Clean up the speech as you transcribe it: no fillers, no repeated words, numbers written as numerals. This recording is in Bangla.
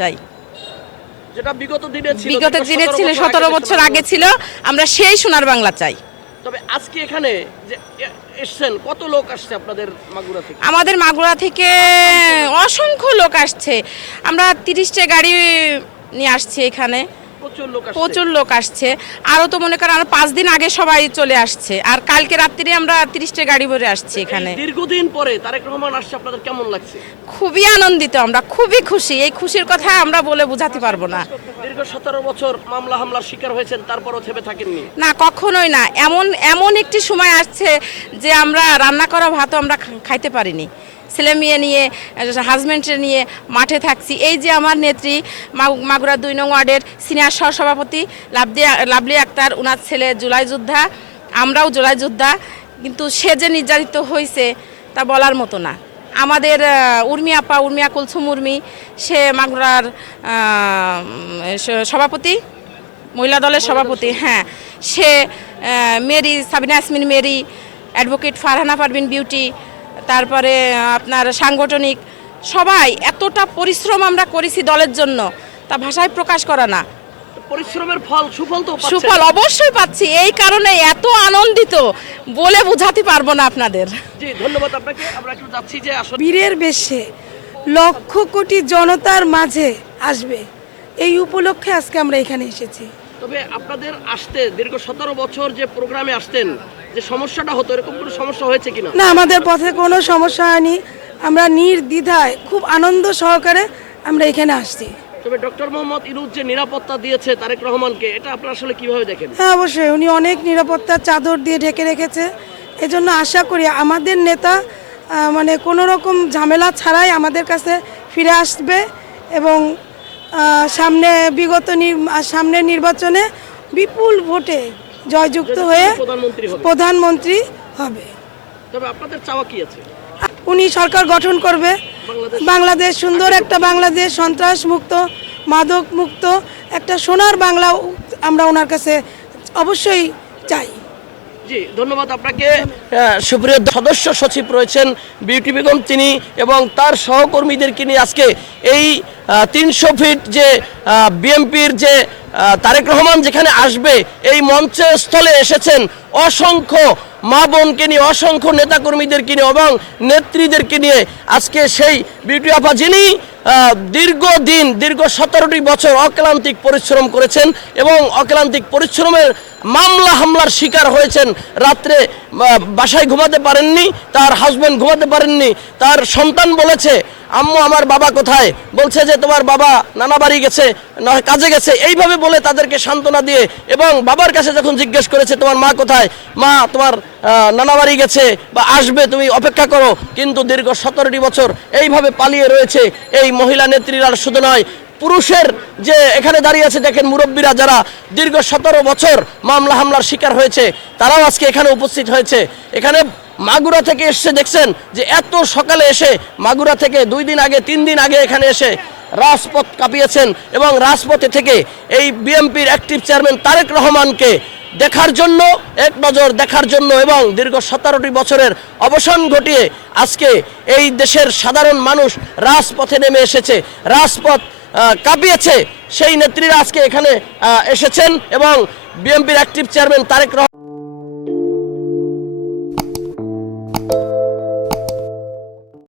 চাই যেটা বিগত দিনে ছিল 17 বছর আগে ছিল, আমরা সেই সোনার বাংলা চাই। তবে আজকে এখানে যে এসেছেন, কত লোক আসছে আপনাদের মাগুরা থেকে? আমাদের মাগুরা থেকে অসংখ্য লোক আসছে, আমরা 30টা গাড়ি নিয়ে আসছি এখানে, প্রচুর লোক আসছে। আরও তো মনে করেন আরো 5 দিন আগে সবাই চলে আসছে, আর কালকে রাত্রে আমরা 30টা গাড়ি ভরে আসছি এখানে। দীর্ঘদিন পরে তারেক রহমান আসছে, আপনাদের কেমন লাগছে? খুবই আনন্দিত, আমরা খুবই খুশি। এই খুশির কথা আমরা বলে বোঝাতে পারবো না। দীর্ঘ 17 বছর মামলা হামলার শিকার হয়েছেন, তারপরও থেমে থাকেননি? না, কখনোই না। এমন একটি সময় আসছে যে আমরা রান্না করা ভাতও আমরা খাইতে পারিনি, ছেলে মেয়ে নিয়ে, হাজব্যান্ডে নিয়ে মাঠে থাকছি। এই যে আমার নেত্রী মাগুরা 2 নং ওয়ার্ডের সিনিয়র সহসভাপতি লাভলি আক্তার, ওনার ছেলে জুলাই যোদ্ধা, আমরাও জুলাই যোদ্ধা, কিন্তু সে যে নির্যাতিত হয়েছে তা বলার মতো না। আমাদের উর্মিয়া কুলসুম উর্মি, সে মাগুরার সভাপতি, মহিলা দলের সভাপতি, হ্যাঁ, সে মেরি, সাবিনা ইয়াসমিন মেরি, অ্যাডভোকেট ফারহানা পারভিন বিউটি, তারপরে আপনার সাংগঠনিক সবাই এতটা পরিশ্রম আমরা করেছি দলের জন্য, তা ভাষায় প্রকাশ করা না। পরিশ্রমের সুফল অবশ্যই পাচ্ছি, এই কারণে এত আনন্দিত বলে বোঝাতে পারবো না আপনাদের। জি, ধন্যবাদ আপনাকে। আমরা একটু যাচ্ছি যে আসলে বীরের বেশে লক্ষ কোটি জনতার মাঝে আসবে, এই উপলক্ষে আজকে আমরা এখানে এসেছি। তবে আপনাদের আসতে দীর্ঘ 17 বছর যে প্রোগ্রামে আসতেন, যে সমস্যাটা হতো, এরকম কোনো সমস্যা হয়েছে কিনা? না, আমাদের পথে কোনো সমস্যা হয়নি, আমরা নির্দ্বিধায় খুব আনন্দ সহকারে আমরা এখানে আসছি। তবে ডক্টর মোহাম্মদ ইউনূস যে নিরাপত্তা দিয়েছে তারেক রহমানকে, এটা আপনারা আসলে কিভাবে দেখেন? হ্যাঁ, অবশ্যই উনি অনেক নিরাপত্তার চাদর দিয়ে ঢেকে রেখেছে। এজন্য আশা করি আমাদের নেতা মানে কোনো রকম ঝামেলা ছাড়াই আমাদের কাছে ফিরে আসবে এবং সামনের নির্বাচনে বিপুল ভোটে জয়যুক্ত হয়ে প্রধানমন্ত্রী হবে। তবে আপনাদের চাওয়া কি আছে? উনি সরকার গঠন করবে, বাংলাদেশ সুন্দর একটা বাংলাদেশ, সন্ত্রাস মুক্ত, মাদক মুক্ত একটা সোনার বাংলা আমরা ওনার কাছে অবশ্যই চাই। জি, ধন্যবাদ আপনাকে। সুপ্রিয় সদস্য সচিব রয়েছেন বিউটি বেগম, তিনি এবং তার সহকর্মীদেরকে নিয়ে আজকে এই 300 ফিট যে বিএনপির যে তারেক রহমান যেখানে আসবে এই মঞ্চস্থলে এসেছেন অসংখ্য মা বোনকে নিয়ে, অসংখ্য নেতাকর্মীদেরকে নিয়ে এবং নেত্রীদেরকে নিয়ে। আজকে সেই বিউটি আপা যিনি দীর্ঘ 17টি বছর অক্লান্তিক পরিশ্রম করেছেন এবং অক্লান্তিক পরিশ্রমের মামলা হামলার শিকার হয়েছেন, রাত্রে বাসায় ঘুমাতে পারেননি, তার হাজব্যান্ড ঘুমাতে পারেননি, তার সন্তান বলেছে আম্মু আমার বাবা কোথায়, বলছে যে তোমার বাবা নানা বাড়ি গেছে, কাজে গেছে, এইভাবে বলে তাদেরকে সান্ত্বনা দিয়ে, এবং বাবার কাছে যখন জিজ্ঞেস করেছে তোমার মা কোথায়, মা তোমার নানা বাড়ি গেছে বা আসবে, তুমি অপেক্ষা করো, কিন্তু দীর্ঘ 17টি বছর এইভাবে পালিয়ে রয়েছে এই মহিলা নেত্রীরা। শুধু নয়, পুরুষের যে এখানে দাঁড়িয়ে আছে দেখেন মুরব্বীরা, যারা দীর্ঘ 17 বছর মামলা হামলার শিকার হয়েছে, তারাও আজকে এখানে উপস্থিত হয়েছে। এখানে মাগুরা থেকে এসে দেখছেন যে এত সকালে এসে মাগুরা থেকে 2 দিন আগে 3 দিন আগে এখানে এসে রাজপথ কাঁপিয়েছেন এবং রাজপথে থেকে এই বিএনপির অ্যাক্টিভ চেয়ারম্যান তারেক রহমানকে দেখার জন্য, এক নজর দেখার জন্য, এবং দীর্ঘ 17টি বছরের অবসান ঘটিয়ে আজকে এই দেশের সাধারণ মানুষ রাজপথে নেমে এসেছে, রাজপথ কাঁপিয়েছে। সেই নেত্রীরা আজকে এখানে এসেছেন এবং বিএনপির অ্যাক্টিভ চেয়ারম্যান তারেক রহমান